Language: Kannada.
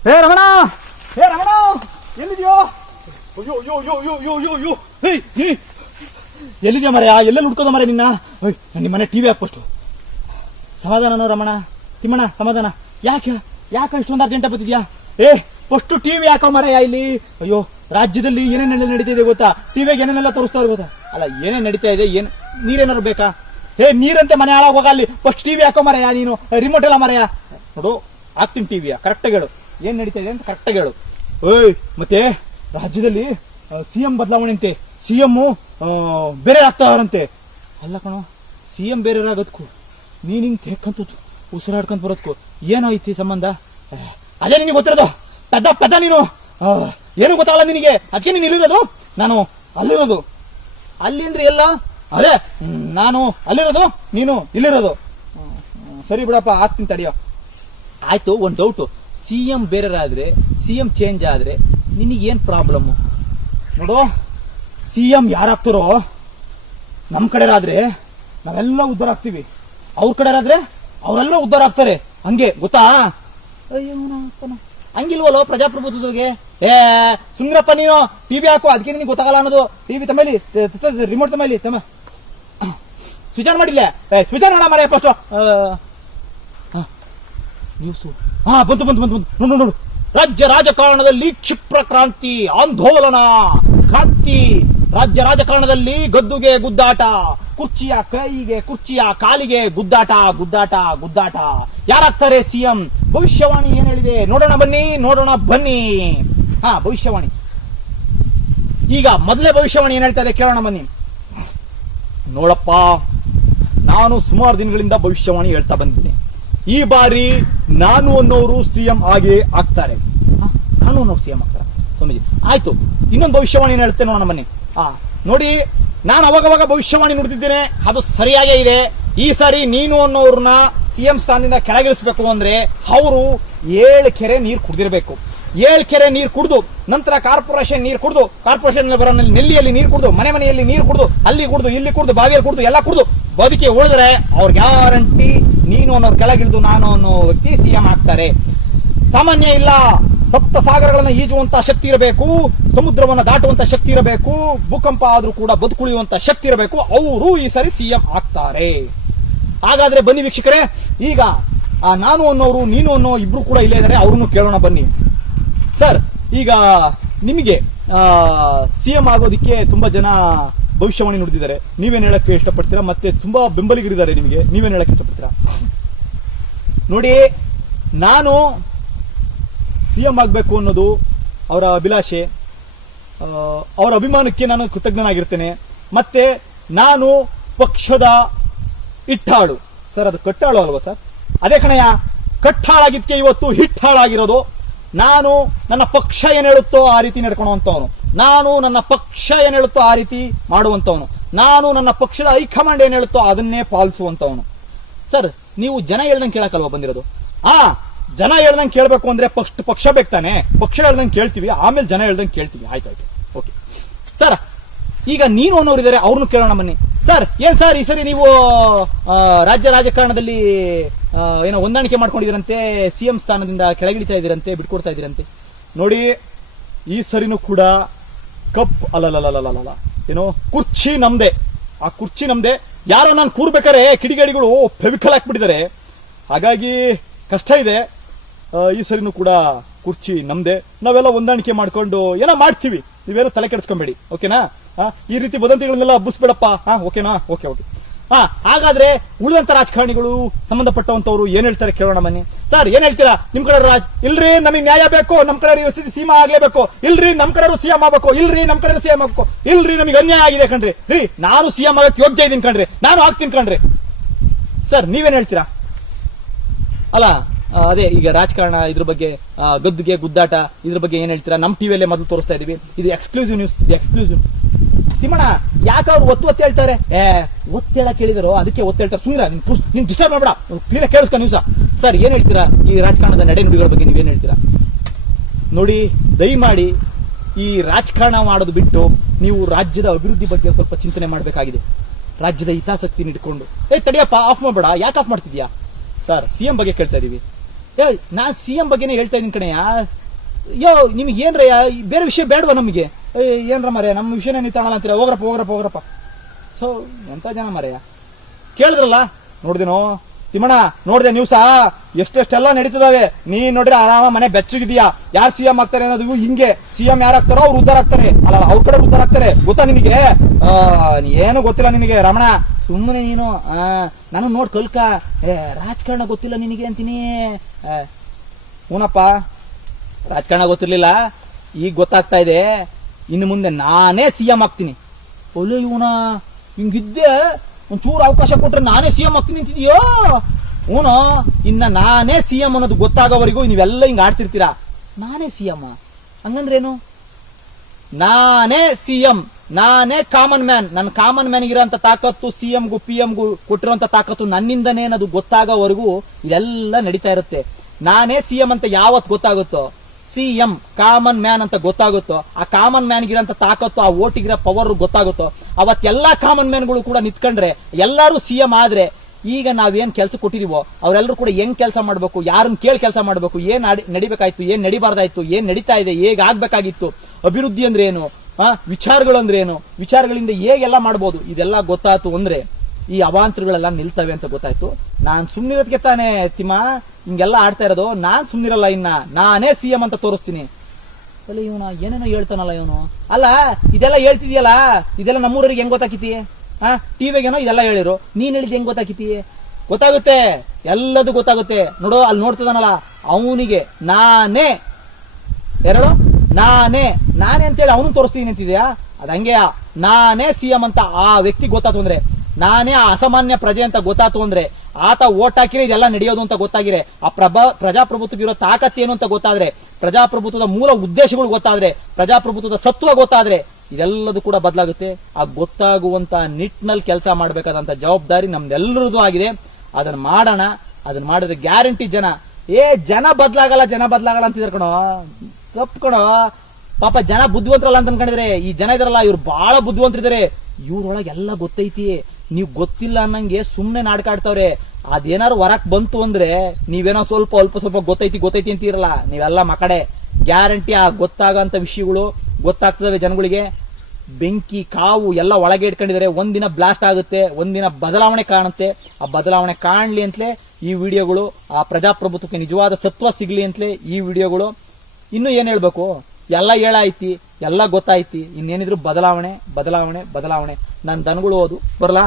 ಏ ರಮಣ! ಏ ರಮಣ! ಎಲ್ಲಿದ್ಯೋ? ಅಯ್ಯೋ ಅಯ್ಯೋ ಅಯ್ಯೋ ಅಯ್ಯೋ ಅಯ್ಯೋ ಅಯ್ಯೋ ಅಯ್ಯೋ. ಹೇಯ್ ಹೇ ಎಲ್ಲಿದ್ಯಾ ಮರೆಯ ಎಲ್ಲೆಲ್ಲಿ ಹುಡ್ಕೋದ ಮರೆ ನಿನ್ನ? ಓಯ್ ನಿಮ್ಮ ಮನೆ ಟಿವಿ ಹಾಕ್ಪಷ್ಟು ಸಮಾಧಾನನೋ ರಮಣ. ತಿಮ್ಮಣ್ಣ, ಸಮಾಧಾನ. ಯಾಕೆ? ಯಾಕೆ ಇಷ್ಟೊಂದು ಅರ್ಜೆಂಟ್ ಬತ್ತಿದ್ಯಾ ಏ, ಫಸ್ಟ್ ಟಿವಿ ಹಾಕೋ ಮರೆಯ ಇಲ್ಲಿ? ಅಯ್ಯೋ, ರಾಜ್ಯದಲ್ಲಿ ಏನೇನೆಲ್ಲ ನಡೀತಾ ಇದೆ ಗೊತ್ತಾ? ಟಿವಿಗೆ ಏನೇನೆಲ್ಲ ತೋರಿಸ್ತಾ ಗೊತ್ತಾ? ಅಲ್ಲ, ಏನೇನ್ ನಡೀತಾ ಇದೆ? ಏನು ನೀರೇನಾದ್ರು ಬೇಕಾ? ಏ, ನೀರಂತೆ ಮನೆ ಹಾಳಾಗ ಅಲ್ಲಿ ಫಸ್ಟ್ ಟಿವಿ ಹಾಕೋ ಮರೆಯ ನೀನು? ರಿಮೋಟ್ ಎಲ್ಲ ಮರೆಯ? ನೋಡು, ಹಾಕ್ತೀನಿ ಟಿವಿಯ ಕರೆಕ್ಟಾಗಿ ಹೇಳು. ಏನ್ ನಡೀತಾ ಇದೆ ಅಂತ ಕರೆಕ್ಟಾಗಿ ಹೇಳು. ಓಯ್ ಮತ್ತೆ ರಾಜ್ಯದಲ್ಲಿ ಸಿಎಂ ಬದಲಾವಣೆ ಅಂತೆ ಸಿಎಂ ಬೇರೆ ಆಗ್ತಾರಂತೆ ಅಲ್ಲ ಕಣೋ ಸಿಎಂ ಬೇರೆ ಆಗೋದಕ್ಕೂ ನೀನ್ ಹಿಂಗ್ ತೆಕ್ಕಂತ ಉಸಿರಾಡ್ಕೊಂತ ಬರೋದ್ಕು. ಏನೋ ಐತಿ ಸಂಬಂಧ? ಅದೇ ನಿನಗೆ ಗೊತ್ತಿರೋದು. ಪೆದ್ದ ಪೆದ್ದ ನೀನು. ಏನು ಗೊತ್ತಾಗಲ್ಲ ನಿನಗೆ. ಅದಕ್ಕೆ ನೀನು ಇಲ್ಲಿರೋದು? ನಾನು ಅಲ್ಲಿರೋದು. ಅಲ್ಲಿ ಅಂದ್ರೆ ಎಲ್ಲ? ಅದೇ, ನಾನು ಅಲ್ಲಿರೋದು, ನೀನು ಇಲ್ಲಿರೋದು. ಸರಿ ಬಿಡಪ್ಪ, ಆಗ್ತೀನಿ ತಡಿಯೋ. ಆಯ್ತು, ಒಂದು ಡೌಟು ಸಿ ಎಂ ಆದರೆ ಸಿ ಎಂ ಚೇಂಜ್ ಆದ್ರೆ ನಿನಗೆ ಏನು ಪ್ರಾಬ್ಲಮ್ ನೋಡು, ಸಿ ಎಂ ಯಾರಾಗ್ತಾರೋ, ನಮ್ ಕಡೆರಾದ್ರೆ ನಾವೆಲ್ಲ ಉದ್ಧಾರ ಆಗ್ತೀವಿ ಅವ್ರ ಕಡೆರಾದ್ರೆ ಅವರೆಲ್ಲ ಉದ್ಧಾರ ಆಗ್ತಾರೆ ಹಂಗೆ, ಗೊತ್ತಾ? ಅಯ್ಯೋ ನಮ್ಮಪ್ಪನ. ಹಂಗಿಲ್ವಲ್ಲೋ ಪ್ರಜಾಪ್ರಭುತ್ವದಾಗೆ ಏ, ಸುಂದ್ರಪ್ಪ ನೀನು ಟಿವಿ ಹಾಕು ಅದಕ್ಕೆ ನಿನಗೆ ಗೊತ್ತಾಗಲ್ಲ ಅನ್ನೋದು. ಟಿವಿ ತಮ್ಮಲ್ಲಿ ರಿಮೋಟ್ ತಮ್ಮಲ್ಲಿ, ತಮ್ಮ. ಸ್ವಿಚ್ ಆನ್ ಮಾಡಿಲ್ಲ ಸ್ವಿಚ್ ಆನ್ ಮಾಡ ಮರ ಫಸ್ಟ್ ನ್ಯೂಸು ಹಾ ಬಂತು ಬಂತು ಬಂತು ಬಂತು. ನೋಡು ನೋಡು. ರಾಜ್ಯ ರಾಜಕಾರಣದಲ್ಲಿ ಕ್ಷಿಪ್ರ ಕ್ರಾಂತಿ, ಆಂದೋಲನ, ಕ್ರಾಂತಿ. ರಾಜ್ಯ ರಾಜಕಾರಣದಲ್ಲಿ ಗದ್ದುಗೆ ಗುದ್ದಾಟ, ಕುರ್ಚಿಯ ಕೈಗೆ, ಕುರ್ಚಿಯ ಕಾಲಿಗೆ ಗುದ್ದಾಟ ಗುದ್ದಾಟ ಗುದ್ದಾಟ. ಯಾರಾಗ್ತಾರೆ ಸಿಎಂ? ಭವಿಷ್ಯವಾಣಿ ಏನ್ ಹೇಳಿದೆ? ನೋಡೋಣ ಬನ್ನಿ ನೋಡೋಣ ಬನ್ನಿ. ಹಾ, ಭವಿಷ್ಯವಾಣಿ. ಈಗ ಮೊದಲೇ ಭವಿಷ್ಯವಾಣಿ ಏನ್ ಹೇಳ್ತಾ ಇದೆ ಕೇಳೋಣ ಬನ್ನಿ. ನೋಡಪ್ಪ, ನಾನು ಸುಮಾರು ದಿನಗಳಿಂದ ಭವಿಷ್ಯವಾಣಿ ಹೇಳ್ತಾ ಬಂದಿದ್ದೀನಿ. ಈ ಬಾರಿ ನಾನು ಅನ್ನೋರು ಸಿಎಂ ಆಗಿ ಆಗ್ತಾರೆ? ನಾನು ಅನ್ನೋರು ಸಿಎಂ ಆಗ್ತಾರೆ? ಸ್ವಾಮೀಜಿ, ಆಯ್ತು. ಇನ್ನೊಂದು ಭವಿಷ್ಯವಾಣಿ ಹೇಳ್ತೇನೆ ನೋಡೋಣ, ಬನ್ನಿ. ಆ, ನೋಡಿ, ನಾನು ಅವಾಗವಾಗ ಭವಿಷ್ಯವಾಣಿ ನೋಡ್ತಿದ್ದೇನೆ. ಅದು ಸರಿಯಾಗೇ ಇದೆ. ಈ ಸಾರಿ ನೀನು ಅನ್ನೋರ್ನ ಸಿಎಂ ಸ್ಥಾನದಿಂದ ಕೆಳಗಿಳಿಸಬೇಕು ಅಂದ್ರೆ ಅವರು ಏಳು ಕೆರೆ ನೀರು ಕುಡಿದಿರಬೇಕು. ಏಳು ಕೆರೆ ನೀರು ಕುಡಿದು, ನಂತರ ಕಾರ್ಪೊರೇಷನ್ ನೀರು ಕುಡಿದು, ಕಾರ್ಪೊರೇಷನ್ ಬರೋನಲ್ಲಿ ನೆಲ್ಲಿಯಲ್ಲಿ ನೀರು ಕುಡಿದು, ಮನೆ ಮನೆಯಲ್ಲಿ ನೀರು ಕುಡಿದು, ಅಲ್ಲಿ ಕುಡಿದು, ಇಲ್ಲಿ ಕುಡಿದು, ಬಾವಿಯಲ್ಲಿ ಕುಡಿದು, ಎಲ್ಲ ಕುಡಿದು ಬದುಕಿ ಉಳಿದ್ರೆ ಅವ್ರ ಗ್ಯಾರಂಟಿ ನೀನು ಅನ್ನೋರು ಕೆಳಗಿಳಿದು ನಾನು ಅನ್ನೋ ವ್ಯಕ್ತಿ ಸಿ ಎಂ ಆಗ್ತಾರೆ. ಸಾಮಾನ್ಯ ಇಲ್ಲ. ಸಪ್ತ ಸಾಗರಗಳನ್ನು ಈಜುವಂತ ಶಕ್ತಿ ಇರಬೇಕು, ಸಮುದ್ರವನ್ನು ದಾಟುವಂತ ಶಕ್ತಿ ಇರಬೇಕು, ಭೂಕಂಪ ಆದರೂ ಕೂಡ ಬದುಕುಳಿಯುವಂತ ಶಕ್ತಿ ಇರಬೇಕು. ಅವರು ಈ ಸರಿ ಎಂ ಆಗ್ತಾರೆ. ಹಾಗಾದ್ರೆ ಬನ್ನಿ ವೀಕ್ಷಕರೇ, ಈಗ ನಾನು ಅನ್ನೋರು, ನೀನು ಅನ್ನೋ ಇಬ್ರು ಕೂಡ ಇಲ್ಲೇ ಇದ್ದಾರೆ ಅವ್ರನ್ನು ಕೇಳೋಣ ಬನ್ನಿ. ಸರ್, ಈಗ, ನಿಮಗೆ ಸಿಎಂ ಆಗೋದಿಕ್ಕೆ ತುಂಬಾ ಜನ ಭವಿಷ್ಯವಾಣಿ ನುಡಿದಿದ್ದಾರೆ. ನೀವೇನು ಹೇಳಕ್ಕೆ ಇಷ್ಟಪಡ್ತೀರಾ? ಮತ್ತೆ ತುಂಬಾ ಬೆಂಬಲಿಗರಿದ್ದಾರೆ ನಿಮಗೆ. ನೀವೇನು ಹೇಳಕ್ಕೆ ಇಷ್ಟಪಡ್ತೀರಾ? ನೋಡಿ, ನಾನು ಸಿ ಎಂ ಆಗಬೇಕು ಅನ್ನೋದು ಅವರ ಅಭಿಲಾಷೆ. ಅವರ ಅಭಿಮಾನಕ್ಕೆ ನಾನು ಕೃತಜ್ಞನಾಗಿರ್ತೇನೆ. ಮತ್ತೆ ನಾನು ಪಕ್ಷದ ಇಟ್ಟಾಳು ಸರ್, ಅದು ಕಟ್ಟಾಳು ಅಲ್ವಾ ಸರ್? ಅದೇ ಕಣಯ್ಯ, ಕಟ್ಟಾಳಾಗಿದ್ದಕ್ಕೆ ಇವತ್ತು ಹಿಟ್ಟಾಳಾಗಿರೋದು ನಾನು ನನ್ನ ಪಕ್ಷ ಏನು ಹೇಳುತ್ತೋ ಆ ರೀತಿ ನಡ್ಕೊಳುವಂಥವನು ನಾನು ನನ್ನ ಪಕ್ಷ ಏನು ಹೇಳುತ್ತೋ ಆ ರೀತಿ ಮಾಡುವಂಥವನು ನಾನು ನನ್ನ ಪಕ್ಷದ ಹೈಕಮಾಂಡ್ ಏನು ಹೇಳುತ್ತೋ ಅದನ್ನೇ ಪಾಲಿಸುವಂತವನು. ಸರ್, ನೀವು ಜನ ಹೇಳ್ದಂಗೆ ಕೇಳಕ್ಕಲ್ವಾ ಬಂದಿರೋದು? ಆ, ಜನ ಹೇಳ್ದಂಗೆ ಕೇಳಬೇಕು ಅಂದ್ರೆ ಫಸ್ಟ್ ಪಕ್ಷ ಬೇಕಾನೆ ಪಕ್ಷ ಹೇಳ್ದಂಗೆ ಕೇಳ್ತೀವಿ, ಆಮೇಲೆ ಜನ ಹೇಳ್ದಂಗೆ ಕೇಳ್ತೀವಿ. ಆಯ್ತು ಆಯ್ತು. ಓಕೆ. ಸರ್, ಈಗ ನೀನು ಅನ್ನೋರಿದ್ದಾರೆ ಅವ್ರನ್ನು ಕೇಳೋಣ ಬನ್ನಿ. ಸರ್, ಏನ್ ಸರ್, ಈ ಸರಿ ನೀವು ರಾಜ್ಯ ರಾಜಕಾರಣದಲ್ಲಿ ಏನೋ ಹೊಂದಾಣಿಕೆ ಮಾಡ್ಕೊಂಡಿದಿರಂತೆ ಸಿ ಎಂ ಸ್ಥಾನದಿಂದ ಕೆಳಗಿಳಿತಾ ಇದ್ದೀರಂತೆ, ಬಿಟ್ಕೊಡ್ತಾ ಇದ್ದೀರಂತೆ? ನೋಡಿ, ಈ ಸರಿನೂ ಕೂಡ ಕಪ್ ಅಲ್ಲಲ್ಲ ಏನೋ ಕುರ್ಚಿ ನಮ್ದೆ. ಆ ಕುರ್ಚಿ ನಮ್ದೆ. ಯಾರೋ ನಾನು ಕೂರ್ಬೇಕಾರೆ ಕಿಡಿಗೇಡಿಗಳು ಫೆವಿಕಲ್ ಹಾಕ್ಬಿಟ್ಟಿದ್ದಾರೆ. ಹಾಗಾಗಿ ಕಷ್ಟ ಇದೆ. ಈ ಸರಿನೂ ಕೂಡ ಕುರ್ಚಿ ನಮ್ದೆ. ನಾವೆಲ್ಲ ಹೊಂದಾಣಿಕೆ ಮಾಡ್ಕೊಂಡು ಏನೋ ಮಾಡ್ತೀವಿ. ನೀವೇನೋ ತಲೆ ಕೆಡಿಸ್ಕೊಂಬೇಡಿ. ಓಕೆನಾ? ಈ ರೀತಿ ವದಂತಿಗಳನ್ನೆಲ್ಲ ಹಬ್ಬಿಸ್ಬೇಡಪ್ಪ ಹಾ ಓಕೆನಾ? Okay okay. ಹಾ ಹಾಗಾದ್ರೆ ಉಳಿದಂತ ರಾಜಕಾರಣಿಗಳು ಸಂಬಂಧಪಟ್ಟವಂತವ್ರು ಏನ್ ಹೇಳ್ತಾರೆ ಕೇಳೋಣ ಬನ್ನಿ ಸರ್ ಏನ್ ಹೇಳ್ತೀರಾ ನಿಮ್ ಕಡೆ ರಾಜ್ ಇಲ್ರಿ ನಮಗೆ ನ್ಯಾಯ ಬೇಕು ನಮ್ ಕಡೆ ಸೀಮಾ ಆಗ್ಲೇಬೇಕು ಇಲ್ರಿ ನಮ್ ಕಡೆ ಸಿಎಂ ಆಗ್ಬೇಕು ಇಲ್ರಿ ನಮ್ ಕಡೆ ಸಿಎಂ ಆಗ್ಬೇಕು ಇಲ್ರಿ ನಮಗೆ ಅನ್ಯಾಯ ಆಗಿದೆ ಕಣ್ರಿ ರೀ ನಾನು ಸಿಎಂ ಆಗಕ್ಕೆ ಯೋಗ್ಯ ಇದೀನಿ ಕಣ್ರಿ ನಾನು ಆಗ್ತೀನಿ ಕಣ್ರಿ ಸರ್ ನೀವೇನ್ ಹೇಳ್ತೀರಾ ಅಲ್ಲ ಅದೇ ಈಗ ರಾಜಕಾರಣ ಇದ್ರ ಬಗ್ಗೆ ಗದ್ದುಗೆ ಗುದ್ದಾಟ ಇದ್ರ ಬಗ್ಗೆ ಏನ್ ಹೇಳ್ತೀರಾ ನಮ್ ಟಿವಿಯಲ್ಲೇ ಮೊದಲು ತೋರಿಸ್ತಾ ಇದೀವಿ ಇದು ಎಕ್ಸ್ಕ್ಲೂಸಿವ್ ನ್ಯೂಸ್ ಎಕ್ಸ್ಕ್ಲೂಸಿವ್ ತಿಮ್ಮಣ್ಣ ಯಾಕೆ ಅವ್ರು ಒತ್ತು ಒತ್ತು ಹೇಳ್ತಾರೆ? ಏ, ಒತ್ತು ಹೇಳಕ್ ಹೇಳಿದಾರೋ ಅದಕ್ಕೆ ಒತ್ತು ಹೇಳ್ತಾರೆ. ಸುಂದ್ರ, ನಿನ್ ಡಿಸ್ಟರ್ಬ್ ಮಾಡ್ಬೇಡ. ಕ್ಲೀನ್ ಕೇಳಿಸ್ಕೊ ನೀವು ಸರ್, ಏನ್ ಹೇಳ್ತೀರಾ? ಈ ರಾಜಕಾರಣದ ನಡೆ ನುಡಿಗಳ ಬಗ್ಗೆ ನೀವೇನ್ ಹೇಳ್ತೀರಾ? ನೋಡಿ, ದಯಮಾಡಿ ಈ ರಾಜಕಾರಣ ಮಾಡೋದು ಬಿಟ್ಟು ನೀವು ರಾಜ್ಯದ ಅಭಿವೃದ್ಧಿ ಬಗ್ಗೆ ಸ್ವಲ್ಪ ಚಿಂತನೆ ಮಾಡಬೇಕಾಗಿದೆ. ರಾಜ್ಯದ ಹಿತಾಸಕ್ತಿ ಇಟ್ಕೊಂಡು. ಏ, ತಡಿಯಪ್ಪ ಆಫ್ ಮಾಡಬೇಡ. ಯಾಕೆ ಆಫ್ ಮಾಡ್ತಿದ್ಯಾ ಸರ್ ಸಿಎಂ ಬಗ್ಗೆ ಕೇಳ್ತಾ ಇದೀವಿ. ಏ, ನಾನ್ ಸಿ ಎಂ ಬಗ್ಗೆನೇ ಹೇಳ್ತಾ ಇದೀನಿ ಕಣೆಯ ಯೋ, ನಿಮ್ಗೆ ಏನ್ರಯ್ಯ? ಬೇರೆ ವಿಷಯ ಬೇಡವಾ ನಮಗೆ? ಏನ್ರ ಮರೆಯ, ನಮ್ಮ ವಿಷಯನೇ ನೀವು ತಗೊಳಲ್ಲ ಅಂತೀರ? ಹೋಗ್ರಪ್ಪ ಹೋಗ್ರಪ್ಪ ಹೋಗ್ರಪ್ಪ. ಸೊ ಎಂತ ಜನ ಮರೆಯ? ಕೇಳಿದ್ರಲ್ಲ? ನೋಡ್ದೇನೋ? ತಿಮ್ಮಣ್ಣ ನೀವು ಸಹ ಎಷ್ಟೆಷ್ಟೆಲ್ಲ ನಡೀತದಾವೆ? ನೀ ನೋಡಿದ್ರೆ ಆರಾಮ ಮನೆ ಬೆಚ್ಚಗಿದೀಯಾ ಯಾರು ಸಿಎಂ ಆಗ್ತಾರೆ ಅನ್ನೋದು ಹಿಂಗೆ. ಸಿಎಂ ಯಾರು ಆಗ್ತಾರೋ ಅವ್ರು ಉದ್ದಾರ ಆಗ್ತಾರೆ. ಅಲ್ಲ ಅವ್ರ ಕಡೆ ಉದ್ದಾರ ಆಗ್ತಾರೆ. ಗೊತ್ತಾ ನಿನಗೆ? ಏನು ಗೊತ್ತಿಲ್ಲ ನಿನಗೆ, ರಮಣ. ಸುಮ್ಮನೆ ನೀನು ನಾನು ನೋಡ್ ಕಲ್ಕ. ರಾಜಕಾರಣ ಗೊತ್ತಿಲ್ಲ ನಿನಗೆ ಅಂತೀನಿ. ಹೂನಪ್ಪ ರಾಜಕಾರಣ ಗೊತ್ತಿರ್ಲಿಲ್ಲ. ಈಗ ಗೊತ್ತಾಗ್ತಾ ಇದೆ. ಇನ್ನು ಮುಂದೆ ನಾನೇ ಸಿ ಎಂ ಆಗ್ತೀನಿ. ಒಳ್ಳೆ ಇವನ, ಹಿಂಗಿದ್ದೆ, ಒಂಚೂರು ಅವಕಾಶ ಕೊಟ್ರೆ ನಾನೇ ಸಿ ಎಂ ಆಗ್ತೀನಿ ಅಂತಿದ್ಯೋ? ಹೂನು ಇನ್ನ ನಾನೇ ಸಿ ಎಂ ಅನ್ನೋದು ಗೊತ್ತಾಗೋವರೆಗೂ ನೀವೆಲ್ಲ ಹಿಂಗೆ ಆಡ್ತಿರ್ತೀರಾ? ನಾನೇ ಸಿ ಎಂ ಹಂಗಂದ್ರೇನು? ನಾನೇ ಸಿ ಎಂ ನಾನೇ ಕಾಮನ್ ಮ್ಯಾನ್. ನನ್ನ ಕಾಮನ್ ಮ್ಯಾನ್ ಇರೋಂಥ ತಾಕತ್ತು ಸಿಎಂಗೂ ಪಿ ಎಂಗೂ ಕೊಟ್ಟಿರೋಂಥ ತಾಕತ್ತು ನನ್ನಿಂದನೇ ಅನ್ನೋದು ಗೊತ್ತಾಗೋವರೆಗೂ ಇದೆಲ್ಲ ನಡೀತಾ ಇರುತ್ತೆ. ನಾನೇ ಸಿ ಎಂ ಅಂತ ಯಾವತ್ತು ಗೊತ್ತಾಗುತ್ತೋ? ಸಿಎಂ ಕಾಮನ್ ಮ್ಯಾನ್ ಅಂತ ಗೊತ್ತಾಗುತ್ತೋ, ಆ ಕಾಮನ್ ಮ್ಯಾನ್ ತಾಕತ್ತು, ಆ ಓಟಿಗಿರೋ ಪವರ್ ಗೊತ್ತಾಗುತ್ತೋ, ಅವತ್ತೆಲ್ಲಾ ಕಾಮನ್ ಮ್ಯಾನ್ಗಳು ಕೂಡ ನಿಂತ್ಕೊಂಡ್ರೆ, ಎಲ್ಲರೂ ಸಿಎಂ ಆದ್ರೆ, ಈಗ ನಾವೇನ್ ಕೆಲಸ ಕೊಟ್ಟಿದೀವೋ ಅವರೆಲ್ಲರೂ ಕೂಡ ಹೆಂಗ್ ಕೆಲಸ ಮಾಡಬೇಕು, ಯಾರನ್ನ ಕೇಳಿ ಕೆಲಸ ಮಾಡಬೇಕು, ಏನ್ ನಡಿಬೇಕಾಯ್ತು, ಏನ್ ನಡಿಬಾರ್ದಾಯ್ತು, ಏನ್ ನಡೀತಾ ಇದೆ, ಹೇಗ್ ಆಗ್ಬೇಕಾಗಿತ್ತು, ಅಭಿವೃದ್ಧಿ ಅಂದ್ರೆ ಏನು ವಿಚಾರಗಳು ಅಂದ್ರೆ ಏನು ವಿಚಾರಗಳಿಂದ ಹೇಗೆಲ್ಲ ಮಾಡ್ಬೋದು, ಇದೆಲ್ಲ ಗೊತ್ತಾಯ್ತು ಅಂದ್ರೆ ಈ ಅವಾಂತರಗಳೆಲ್ಲ ನಿಲ್ತವೆ ಅಂತ ಗೊತ್ತಾಯ್ತು. ನಾನ್ ಸುಮ್ಮನಿರೋದಕ್ಕೆ ತಾನೆ, ತಿಮ್ಮ. ಹಿಂಗೆಲ್ಲ ಆಡ್ತಾ ಇರೋದು. ನಾನ್ ಸುಮ್ನಿರಲ್ಲ ಇನ್ನ. ನಾನೇ ಸಿಎಂ ಅಂತ ತೋರಿಸ್ತೀನಿ. ಅಲ್ಲ ಇವನು ಏನೇನೋ ಹೇಳ್ತಾನಲ್ಲ ಇವನು. ಅಲ್ಲ, ಇದೆಲ್ಲ ಹೇಳ್ತಿದ್ಯಲ್ಲ? ಇದೆಲ್ಲ ನಮ್ಮೂರಿಗೆ ಹೆಂಗ್ ಗೊತ್ತಾಕಿತಿ? ಹಾ ಟಿವಿಗೇನೋ ಇದೆಲ್ಲ ಹೇಳಿರು. ನೀನ್ ಹೇಳಿದ್ ಹೆಂಗ್ ಗೊತ್ತಾಕಿತಿ? ಗೊತ್ತಾಗುತ್ತೆ. ಎಲ್ಲದು ಗೊತ್ತಾಗುತ್ತೆ. ನೋಡು, ಅಲ್ಲಿ ನೋಡ್ತಿದಾನಲ್ಲ. ಅವನಿಗೆ ನಾನೇ. ಎರಡು ನಾನೇ. ನಾನೇ ಅಂತೇಳಿ ಅವನು ತೋರಿಸ್ತೀನಿ ಅಂತಿದ್ಯಾ? ಅದ್ ಹಂಗೆ ನಾನೇ ಸಿಎಂ ಅಂತ ಆ ವ್ಯಕ್ತಿ ಗೊತ್ತಾಯ್ತು ಅಂದ್ರೆ. ನಾನೇ ಅಸಾಮಾನ್ಯ ಪ್ರಜೆ ಅಂತ ಗೊತ್ತಾತು ಅಂದ್ರೆ ಆತ ಓಟ್ ಹಾಕಿದ್ರೆ ಇದೆಲ್ಲ ನಡೆಯೋದು ಅಂತ ಗೊತ್ತಾಗಿರೆ ಆ ಪ್ರಭಾ, ಪ್ರಜಾಪ್ರಭುತ್ವಕ್ಕೆ ಇರೋ ಏನು ಅಂತ ಗೊತ್ತಾದ್ರೆ, ಪ್ರಜಾಪ್ರಭುತ್ವದ ಮೂಲ ಉದ್ದೇಶಗಳು ಗೊತ್ತಾದ್ರೆ, ಪ್ರಜಾಪ್ರಭುತ್ವದ ಸತ್ವ ಗೊತ್ತಾದ್ರೆ ಇದೆಲ್ಲದೂ ಕೂಡ ಬದಲಾಗುತ್ತೆ. ಆ ಗೊತ್ತಾಗುವಂತ ನಿಟ್ಟಿನಲ್ಲಿ ಕೆಲಸ ಮಾಡಬೇಕಾದಂತ ಜವಾಬ್ದಾರಿ ನಮ್ದೆಲ್ಲರದು ಆಗಿದೆ. ಅದನ್ನ ಮಾಡೋಣ. ಅದನ್ನ ಮಾಡಿದ್ರೆ ಗ್ಯಾರಂಟಿ ಜನ. ಏ, ಜನ ಬದಲಾಗಲ್ಲ, ಜನ ಬದ್ಲಾಗಲ್ಲ ಅಂತಿದ್ರು ಕಣೋ. ತಪ್ಪು ಕಣೋ. ಪಾಪ ಜನ ಬುದ್ಧಿವಂತರಲ್ಲ ಅಂತ ಅನ್ಕೊಂಡಿದ್ರೆ ಈ ಜನ ಇದಾರಲ್ಲ, ಇವ್ರು ಬಹಳ ಬುದ್ಧಿವಂತರಿದ್ದಾರೆ. ಇವ್ರೊಳಗೆ ಎಲ್ಲ ಗೊತ್ತೈತಿ. ನೀವ್ ಗೊತ್ತಿಲ್ಲ ಅನ್ನಂಗೆ ಸುಮ್ಮನೆ ನಾಟಕ ಆಡ್ತಾವ್ರೆ. ಅದೇನಾರು ಹೊರಕ್ ಬಂತು ಅಂದ್ರೆ ನೀವೇನೋ ಸ್ವಲ್ಪ ಅಲ್ಪ ಸ್ವಲ್ಪ ಗೊತ್ತೈತಿ ಗೊತ್ತೈತಿ ಅಂತೀರಲ್ಲ. ನೀವೆಲ್ಲ ಮಕಡೆ ಗ್ಯಾರಂಟಿ ಆ ಗೊತ್ತಾಗಂತ ವಿಷಯಗಳು ಗೊತ್ತಾಗ್ತದವೆ ಜನಗಳಿಗೆ. ಬೆಂಕಿ, ಕಾವು ಎಲ್ಲ ಒಳಗೆ ಇಟ್ಕೊಂಡಿದ್ದಾರೆ. ಒಂದಿನ ಬ್ಲಾಸ್ಟ್ ಆಗುತ್ತೆ, ಒಂದಿನ ಬದಲಾವಣೆ ಕಾಣುತ್ತೆ. ಆ ಬದಲಾವಣೆ ಕಾಣ್ಲಿ ಅಂತಲೇ ಈ ವಿಡಿಯೋಗಳು, ಆ ಪ್ರಜಾಪ್ರಭುತ್ವಕ್ಕೆ ನಿಜವಾದ ಸತ್ವ ಸಿಗ್ಲಿ ಅಂತಲೇ ಈ ವಿಡಿಯೋಗಳು. ಇನ್ನೂ ಏನು ಹೇಳ್ಬೇಕು? ಎಲ್ಲ ಹೇಳಾಯ್ತಿ, ಎಲ್ಲ ಗೊತ್ತಾಯ್ತಿ. ಇನ್ನೇನಿದ್ರು ಬದಲಾವಣೆ ಬದಲಾವಣೆ ಬದಲಾವಣೆ. ನಾನು ದನಗಳು ಓದು ಬರಲಾ?